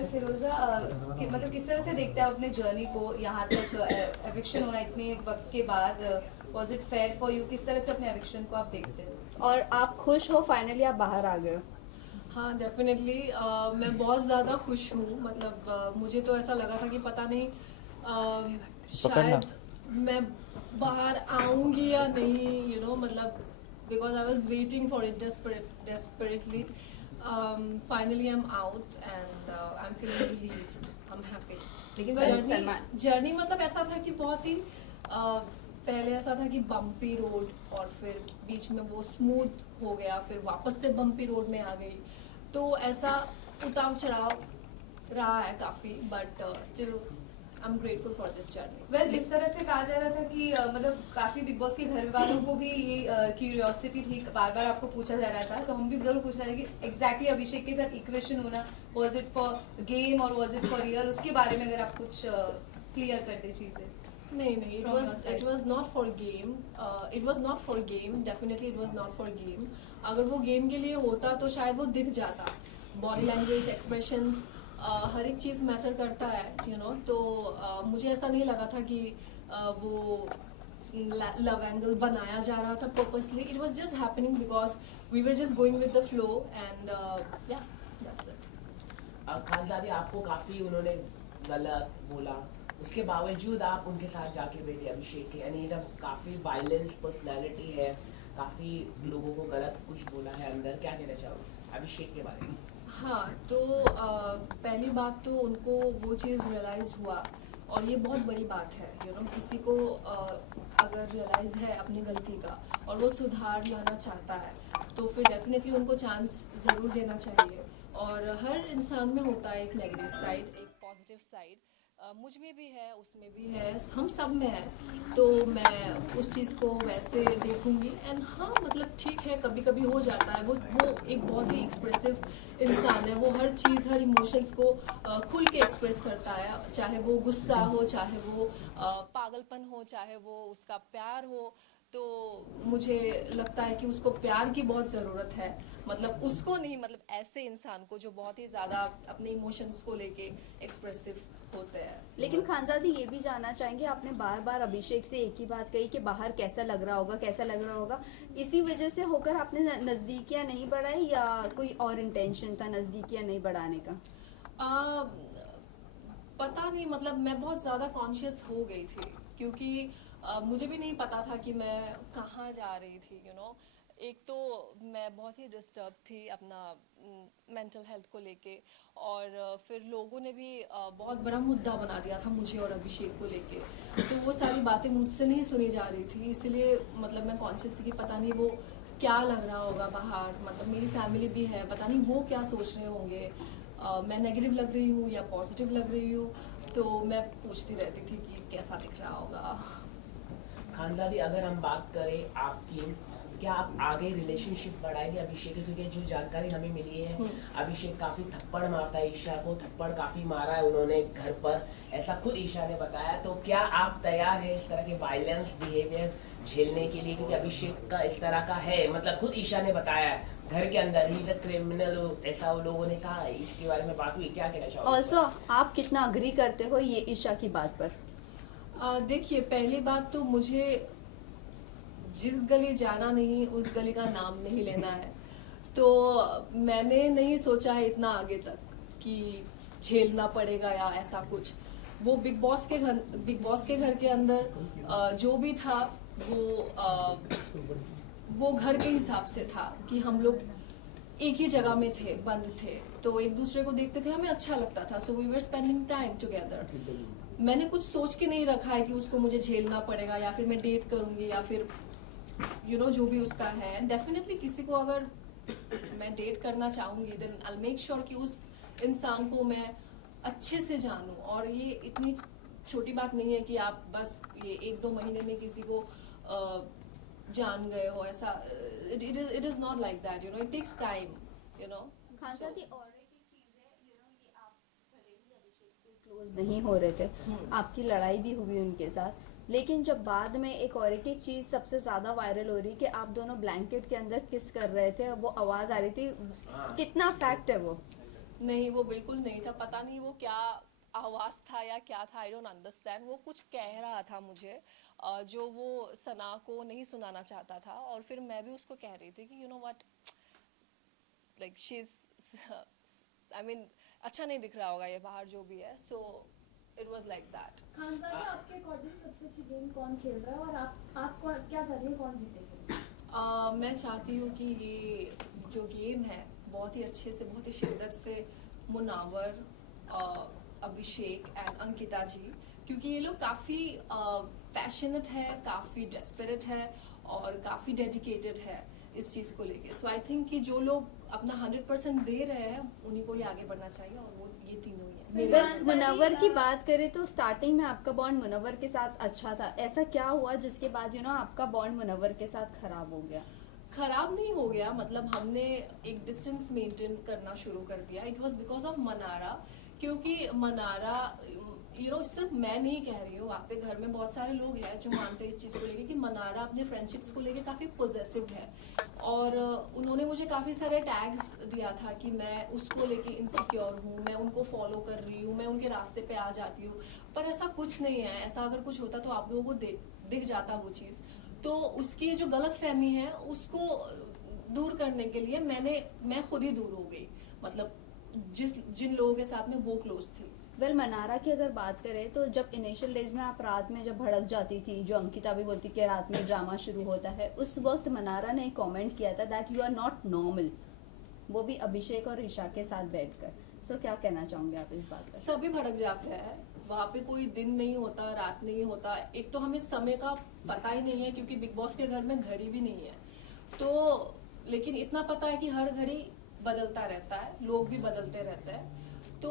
Well फिरोजा, मतलब किस तरह से देखते हैं आप अपने जर्नी को यहाँ तक एविक्शन होना इतने वक्त के बाद? Was it fair for you? किस तरह से अपने एविक्शन को आप देखते हैं? और आप खुश हो फाइनली आप बाहर आ गए हो? हाँ डेफिनेटली मैं बहुत ज़्यादा खुश हूँ। मतलब मुझे तो ऐसा लगा था कि पता नहीं शायद मैं बाहर आऊँगी या नहीं, मतलब because I was waiting for it desperately. Finally I'm out and I'm feeling relieved. I'm happy. लेकिन जर्नी मतलब ऐसा था कि बहुत ही पहले ऐसा था कि बम्पी रोड और फिर बीच में वो स्मूथ हो गया, फिर वापस से बम्पी रोड में आ गई, तो ऐसा उतार चढ़ाव रहा है काफ़ी, but still I am grateful for this journey. Well जिस तरह से कहा जा रहा था कि मतलब काफी बिग बॉस के घर वालों को भी ये क्यूरियोसिटी थी, बार बार आपको पूछा जा रहा था, तो हम भी जरूर पूछना है कि एग्जैक्टली अभिषेक के साथ इक्वेशन होना, वाज इट फॉर गेम और वाज इट फॉर रियल? उसके बारे में अगर आप कुछ क्लियर कर दे चीजें। नहीं, it was not for game. It was not for game. Definitely it was not for game. अगर वो गेम के लिए होता तो शायद वो दिख जाता। बॉडी लैंग्वेज, एक्सप्रेशंस, हर एक चीज़ मैटर करता है, तो मुझे ऐसा नहीं लगा था कि वो लव एंगल बनाया जा रहा था purposely. It was just happening because we were just going with the flow and yeah that's it. Khanzaadi आपको काफ़ी उन्होंने गलत बोला, उसके बावजूद आप उनके साथ जाके भेजे अभिषेक के, यानी जब काफ़ी वायलेंस पर्सनालिटी है, काफ़ी लोगों को गलत कुछ बोला है अंदर, क्या कहना चाहोगे अभिषेक के बारे में? हाँ, तो पहली बात तो उनको वो चीज़ रियलाइज़ हुआ, और ये बहुत बड़ी बात है, किसी को अगर रियलाइज़ है अपनी गलती का और वो सुधार लाना चाहता है, तो फिर डेफिनेटली उनको चांस ज़रूर देना चाहिए. और हर इंसान में होता है एक नेगेटिव साइड, एक पॉजिटिव साइड. मुझ में भी है, उसमें भी है, हम सब में है, तो मैं उस चीज़ को वैसे देखूंगी. एंड हाँ, मतलब ठीक है, कभी कभी हो जाता है. वो एक बहुत ही एक्सप्रेसिव इंसान है, वो हर चीज़, हर इमोशंस को खुल के एक्सप्रेस करता है, चाहे वो गुस्सा हो, चाहे वो पागलपन हो, चाहे वो उसका प्यार हो. तो मुझे लगता है कि उसको प्यार की बहुत ज़रूरत है, मतलब उसको नहीं, मतलब ऐसे इंसान को जो बहुत ही ज़्यादा अपने इमोशंस को लेके एक्सप्रेसिव होते हैं. लेकिन खानजादी ये भी जानना चाहेंगे, आपने बार बार अभिषेक से एक ही बात कही कि बाहर कैसा लग रहा होगा, कैसा लग रहा होगा. इसी वजह से होकर आपने नज़दीकियाँ नहीं बढ़ाई या कोई और इंटेंशन था नज़दीकियाँ नहीं बढ़ाने का? पता नहीं, मतलब मैं बहुत ज़्यादा कॉन्शियस हो गई थी, क्योंकि मुझे भी नहीं पता था कि मैं कहाँ जा रही थी. एक तो मैं बहुत ही डिस्टर्ब थी अपना मेंटल हेल्थ को लेके, और फिर लोगों ने भी बहुत बड़ा मुद्दा बना दिया था मुझे और अभिषेक को लेके, तो वो सारी बातें मुझसे नहीं सुनी जा रही थी. इसलिए मतलब मैं कॉन्शियस थी कि पता नहीं वो क्या लग रहा होगा बाहर, मतलब मेरी फैमिली भी है, पता नहीं वो क्या सोच रहे होंगे, मैं नेगेटिव लग रही हूँ या पॉजिटिव लग रही हूँ. तो मैं पूछती रहती थी कि कैसा दिख रहा होगा. खानदादी, अगर हम बात करें आपकी, क्या आप आगे रिलेशनशिप बढ़ाएंगे अभिषेक की? क्योंकि जो जानकारी हमें मिली है, अभिषेक काफी थप्पड़ मारता है ईशा को, थप्पड़ काफी मारा है उन्होंने घर पर, ऐसा खुद ईशा ने बताया. तो क्या आप तैयार है इस तरह के वायलेंस बिहेवियर झेलने के लिए? क्योंकि अभिषेक का इस तरह का है, मतलब खुद ईशा ने बताया है घर के अंदर ही इज अ क्रिमिनल, ऐसा वो लोगों ने कहा. इसके बारे में बात हुई, क्या कहना चाहोगे? ऑल्सो आप कितना अग्री करते हो ये ईशा की बात पर? देखिए, पहली बात तो मुझे जिस गली जाना नहीं, उस गली का नाम नहीं लेना है. तो मैंने नहीं सोचा है इतना आगे तक कि झेलना पड़ेगा या ऐसा कुछ. वो बिग बॉस के घर के अंदर जो भी था वो घर के हिसाब से था कि हम लोग एक ही जगह में थे, बंद थे, तो एक दूसरे को देखते थे, हमें अच्छा लगता था. So we were spending time together. मैंने कुछ सोच के नहीं रखा है कि उसको मुझे झेलना पड़ेगा या फिर मैं डेट करूंगी या फिर जो भी उसका है. डेफिनेटली किसी को अगर मैं डेट करना चाहूंगी, देन आई मेक श्योर कि उस इंसान को मैं अच्छे से जानूं. और ये इतनी छोटी बात नहीं है कि आप बस ये 1-2 महीने में किसी को जान गए हो, ऐसा. It is not like that, it takes time. Khanzaadi और एक चीज है, ये आप भले ही अभिषेक से क्लोज नहीं हो रहे थे, आपकी लड़ाई भी हुई उनके साथ, लेकिन जब बाद में एक और एक चीज सबसे ज्यादा वायरल हो रही कि आप दोनों ब्लैंकेट के अंदर किस कर रहे थे, वो आवाज आ रही थी, कितना फैक्ट है वो? नहीं, वो बिल्कुल नहीं था, पता नहीं वो क्या आवाज था या क्या था, आई डोंट अंडरस्टैंड। वो कुछ कह रहा था मुझे जो वो सना को नहीं सुनाना चाहता था, और फिर मैं भी उसको कह रही थी कि you know what, like she is, I mean अच्छा नहीं दिख रहा होगा ये बाहर जो भी है, so it was like that. खानसादा, आपके अकॉर्डिंग सबसे अच्छी गेम कौन खेल रहा है और आप क्या चाहती हैं कौन जीतेगा? मैं चाहती हूँ कि ये जो गेम है बहुत ही अच्छे से, बहुत ही शिद्दत से मुनावर, अभिषेक एंड अंकिता जी, क्योंकि ये लोग काफ़ी पैशनेट है, काफ़ी डेस्परेट है और काफ़ी डेडिकेटेड है इस चीज़ को लेके। सो आई थिंक कि जो लोग अपना 100% दे रहे हैं उन्हीं को ही आगे बढ़ना चाहिए, और वो ये तीनों ही है। मेरे बस मुनव्वर की बात करें तो स्टार्टिंग में आपका बॉन्ड मुनव्वर के साथ अच्छा था, ऐसा क्या हुआ जिसके बाद आपका बॉन्ड मुनव्वर के साथ खराब हो गया? खराब नहीं हो गया, मतलब हमने एक डिस्टेंस मेंटेन करना शुरू कर दिया। It was because of Mannara, क्योंकि मनारा सिर्फ मैं नहीं कह रही हूँ, वहाँ पे घर में बहुत सारे लोग हैं जो मानते हैं इस चीज़ को लेके कि मनारा अपने फ्रेंडशिप्स को लेके काफ़ी पोजेसिव है, और उन्होंने मुझे काफ़ी सारे टैग्स दिया था कि मैं उसको लेके इनसिक्योर हूँ, मैं उनको फॉलो कर रही हूँ, मैं उनके रास्ते पे आ जाती हूँ, पर ऐसा कुछ नहीं है। ऐसा अगर कुछ होता तो आप लोगों को दिख जाता वो चीज़। तो उसकी जो गलत फहमी है उसको दूर करने के लिए मैं खुद ही दूर हो गई, मतलब जिन लोगों के साथ में वो क्लोज थी। वेल मनारा की अगर बात करें तो जब इनिशियल डेज में आप रात में जब भड़क जाती थी, जो अंकिता भी बोलती कि रात में ड्रामा शुरू होता है, उस वक्त मनारा ने एक कमेंट किया था that you are not normal, वो भी अभिषेक और ईशा के साथ बैठकर। सो क्या कहना चाहोगे आप इस बात पर? सभी भड़क जाते हैं, वहाँ पे कोई दिन नहीं होता, रात नहीं होता। एक तो हमें समय का पता ही नहीं है क्योंकि बिग बॉस के घर में घड़ी भी नहीं है, तो लेकिन इतना पता है कि हर घड़ी बदलता रहता है, लोग भी बदलते रहते हैं। तो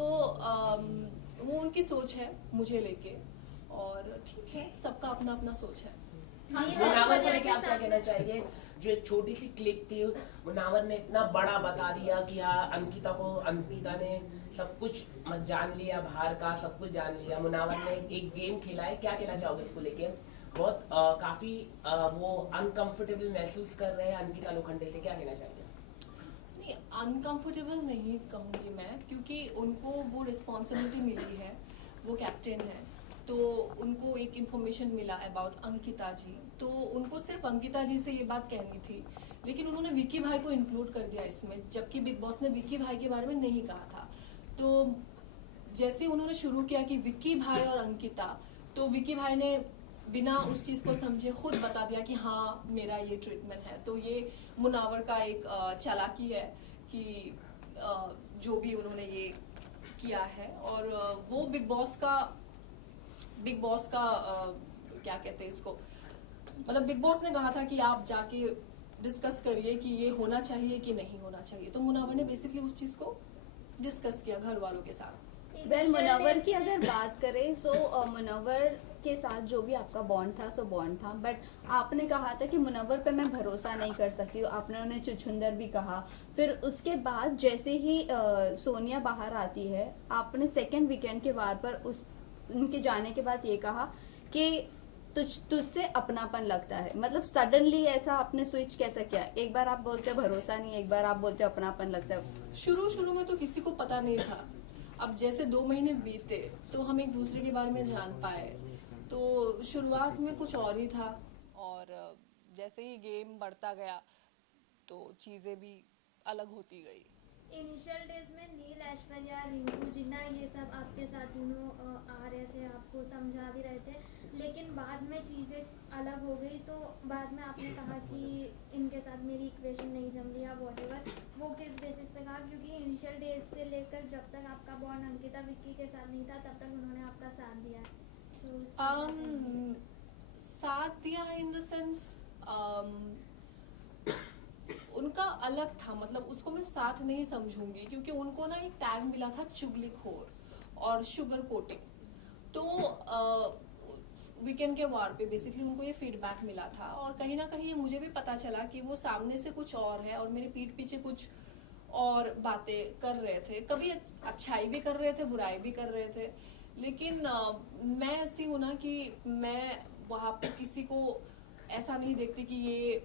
वो उनकी सोच है मुझे लेके, और ठीक है, सबका अपना अपना सोच है। मुनावर को लेके आप क्या कहना चाहिए? जो एक छोटी सी क्लिप थी, मुनावर ने इतना बड़ा बता दिया कि हाँ अंकिता ने सब कुछ जान लिया, बाहर का सब कुछ जान लिया। मुनावर ने एक गेम खेला है, क्या कहना चाहोगे इसको लेके? बहुत काफी वो अनकंफर्टेबल महसूस कर रहे हैं अंकिता लोखंडे से, क्या कहना चाहिए? नहीं, अनकंफर्टेबल नहीं कहूँगी मैं, क्योंकि उनको वो रिस्पॉन्सिबिलिटी मिली है, वो कैप्टन है, तो उनको एक इन्फॉर्मेशन मिला अबाउट अंकिता जी, तो उनको सिर्फ अंकिता जी से ये बात कहनी थी, लेकिन उन्होंने विक्की भाई को इंक्लूड कर दिया इसमें, जबकि बिग बॉस ने विक्की भाई के बारे में नहीं कहा था। तो जैसे उन्होंने शुरू किया कि विक्की भाई और अंकिता, तो विक्की भाई ने बिना उस चीज़ को समझे खुद बता दिया कि हाँ मेरा ये ट्रीटमेंट है। तो ये मुनावर का एक चालाकी है कि जो भी उन्होंने ये किया है, और वो बिग बॉस का क्या कहते हैं इसको, मतलब बिग बॉस ने कहा था कि आप जाके डिस्कस करिए कि ये होना चाहिए कि नहीं होना चाहिए, तो मुनावर ने बेसिकली उस चीज़ को डिस्कस किया घर वालों के साथ। वेल मुनव्वर की अगर बात करें सो मुनव्वर के साथ जो भी आपका बॉन्ड था सो बॉन्ड था, बट आपने कहा था कि मुनव्वर पे मैं भरोसा नहीं कर सकती हूँ, आपने उन्हें चुछुंदर भी कहा। फिर उसके बाद जैसे ही सोनिया बाहर आती है, आपने सेकेंड वीकेंड के वार पर उनके जाने के बाद ये कहा कि तुझसे अपनापन लगता है, मतलब सडनली ऐसा आपने स्विच कैसा किया? एक बार आप बोलते भरोसा नहीं, एक बार आप बोलते अपनापन लगता है। शुरू में तो किसी को पता नहीं था, अब जैसे 2 महीने बीते तो हम एक दूसरे के बारे में जान पाए, तो शुरुआत में कुछ और ही था, और जैसे ही गेम बढ़ता गया तो चीज़ें भी अलग होती गई। इनिशियल डेज में नील, ऐश्वर्या, रिंकू, जिन्ना ये सब आपके साथ आ रहे थे, आपको समझा भी रहे थे, लेकिन बाद में चीज़ें अलग हो गई। तो बाद में आपने कहा कि इनके साथ मेरी इक्वेशन नहीं जम रही या वॉटेवर, वो किस बेसिस पे कहा? क्योंकि इनिशियल डेज से लेकर जब तक आपका बॉन्ड अंकिता विक्की के साथ नहीं था तब तक उन्होंने आपका साथ दिया है। साथ दिया है इन द सेंस उनका अलग था, मतलब उसको मैं साथ नहीं समझूंगी, क्योंकि उनको ना एक टैग मिला था चुगलीखोर और शुगर कोटिंग। तो वीकेंड के वार पे बेसिकली उनको ये फीडबैक मिला था, और कहीं ना कहीं मुझे भी पता चला कि वो सामने से कुछ और है और मेरे पीठ पीछे कुछ और बातें कर रहे थे, कभी अच्छाई भी कर रहे थे, बुराई भी कर रहे थे। लेकिन मैं ऐसी हूँ ना कि मैं वहाँ पे किसी को ऐसा नहीं देखती कि ये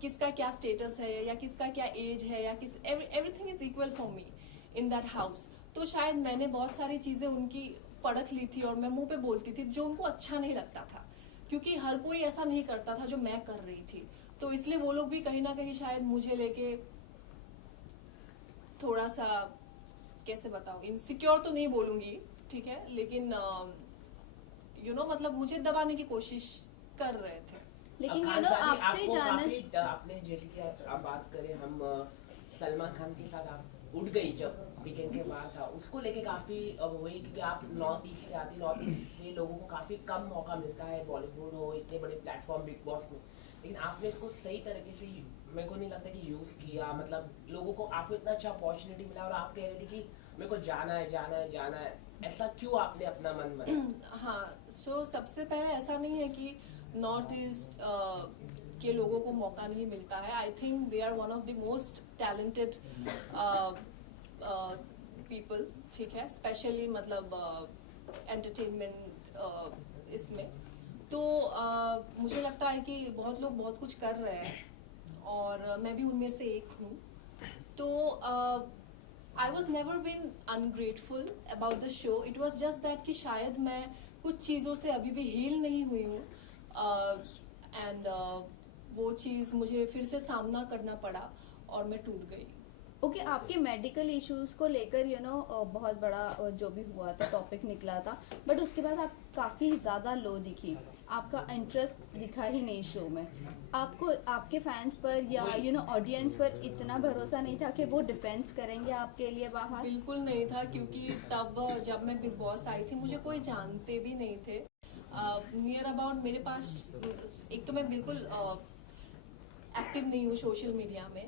किसका क्या स्टेटस है या किसका क्या एज है, या everything is equal for me. In that house, तो शायद मैंने बहुत सारी चीज़ें उनकी परख ली थी और मैं मुंह पे बोलती थी जो उनको अच्छा नहीं लगता था, क्योंकि हर कोई ऐसा नहीं करता था जो मैं कर रही थी। तो इसलिए वो लोग भी कहीं ना कहीं शायद मुझे लेके थोड़ा सा, कैसे बताऊं, इनसिक्योर तो नहीं बोलूंगी, ठीक है, लेकिन मतलब मुझे दबाने की कोशिश कर रहे थे। लेकिन अब यू खान नो साहब, आपसे आपको जानना काफी आपने जैसे कि आप बात करें, हम सलमान खान के साथ आप उठ गई जब वीकेंड के बाद था, उसको लेके काफी अब हुई, क्योंकि आप नॉर्थ ईस्ट से आती, नॉर्थ ईस्ट से लोगों को काफी कम मौका मिलता है बॉलीवुड हो, इतने बड़े प्लेटफॉर्म बिग बॉस में, लेकिन आपने इसको सही तरीके से, मेरे को नहीं लगता कि यूज किया, मतलब लोगों को, आपको इतना अच्छा अपॉर्चुनिटी मिला और आप कह रहे थे कि मेरे को जाना है जाना है जाना है, ऐसा क्यों आपने अपना मन बना? हाँ, सो सबसे पहले ऐसा नहीं है कि नॉर्थ ईस्ट के लोगों को मौका नहीं मिलता है। I think they are one of the most talented people, ठीक है, स्पेशली मतलब एंटरटेनमेंट इसमें। तो मुझे लगता है कि बहुत लोग बहुत कुछ कर रहे हैं और मैं भी उनमें से एक हूँ। तो I was never been ungrateful about the show, it was just that कि शायद मैं कुछ चीज़ों से अभी भी हील नहीं हुई हूँ, एंड वो चीज़ मुझे फिर से सामना करना पड़ा और मैं टूट गई। ओके, आपके मेडिकल इश्यूज को लेकर बहुत बड़ा जो भी हुआ था टॉपिक निकला था, बट उसके बाद आप काफ़ी ज़्यादा लो दिखी, आपका इंटरेस्ट दिखा ही नहीं शो में। आपको आपके फैंस पर या ऑडियंस पर इतना भरोसा नहीं था कि वो डिफेंस करेंगे आपके लिए बाहर? बिल्कुल नहीं था, क्योंकि तब जब मैं बिग बॉस आई थी मुझे कोई जानते भी नहीं थे। नियर अबाउट मेरे पास, एक तो मैं बिल्कुल एक्टिव नहीं हूँ सोशल मीडिया में,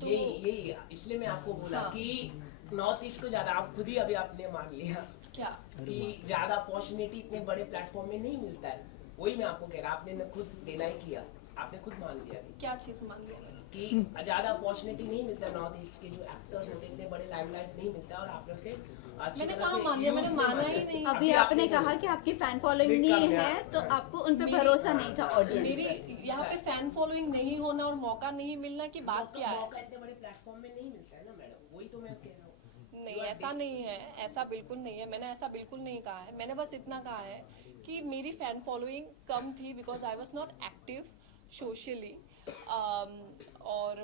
तो यही इसलिए मैं आपको बोला हाँ। कि नॉर्थ ईस्ट को ज्यादा, आप खुद ही अभी आपने मान लिया क्या कि ज्यादा अपॉर्चुनिटी इतने बड़े प्लेटफॉर्म में नहीं मिलता है। वही मैं आपको कह रहा, आपने खुद डिनाई किया, आपने खुद मान लिया क्या चीज़ मान लिया मैंने? कि ज्यादा अपॉर्चुनिटी नहीं मिलता नॉर्थ ईस्ट के जो एक्टर्स होते हैं, इतने बड़े लाइमलाइट नहीं मिलता, और आपने उसे अच्छी मैंने तरह कहाँ से मान लिया, मैंने use माना नहीं ही नहीं। अभी आपने कहा कि आपकी फैन फॉलोइंग नहीं है, तो आपको उन पे मेरी- भरोसा नहीं था ऑडियंस मेरी पे। यहाँ पे फैन फॉलोइंग नहीं होना और मौका नहीं मिलना की बात क्या है? मौका इतने बड़े प्लेटफॉर्म में नहीं मिलता है ना मैडम, वही तो मैं कह रहा हूँ। नहीं, ऐसा नहीं है, ऐसा बिल्कुल नहीं है, मैंने ऐसा बिल्कुल नहीं कहा है। मैंने बस इतना कहा है कि मेरी फैन फॉलोइंग कम थी because I was not active socially, और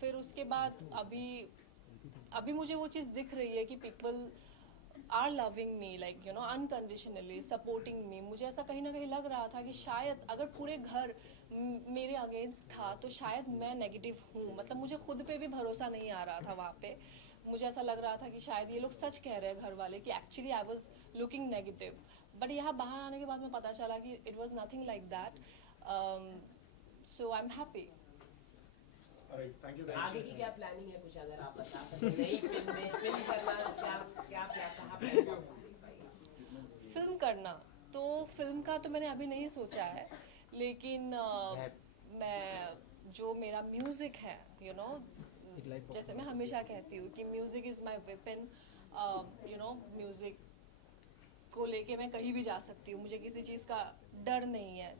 फिर उसके बाद अभी मुझे वो चीज़ दिख रही है कि people are loving me, like unconditionally supporting me. मुझे ऐसा कहीं ना कहीं लग रहा था कि शायद अगर पूरे घर मेरे अगेंस्ट था तो शायद मैं नेगेटिव हूँ, मतलब मुझे खुद पे भी भरोसा नहीं आ रहा था वहाँ पे। मुझे ऐसा लग रहा था कि शायद ये लोग सच कह रहे हैं घर वाले कि actually I was looking negative, but यहाँ बाहर आने के बाद में पता चला कि it was nothing like that, so I am happy. आगे की क्या प्लानिंग है, कुछ अगर आप बता सकें? नई फिल्म में फिल्म करना, क्या कहाँ प्लेटफॉर्म देख पाएंगे? फिल्म करना, तो फिल्म का तो मैंने अभी नहीं सोचा है, लेकिन मैं जो मेरा म्यूज़िक है जैसे मैं हमेशा कहती हूँ कि music is my weapon, music को लेके मैं कहीं भी जा सकती हूँ, मुझे किसी चीज़ का डर नहीं है।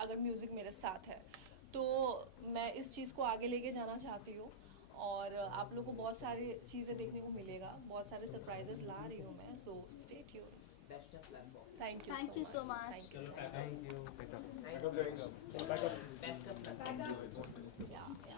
अगर म्यूज़िक मेरे साथ है तो मैं इस चीज़ को आगे लेके जाना चाहती हूँ, और आप लोगों को बहुत सारी चीज़ें देखने को मिलेगा, बहुत सारे सरप्राइजेस ला रही हूँ मैं, so stay tuned. Best of luck. Thank you so much. Best of luck. Yeah.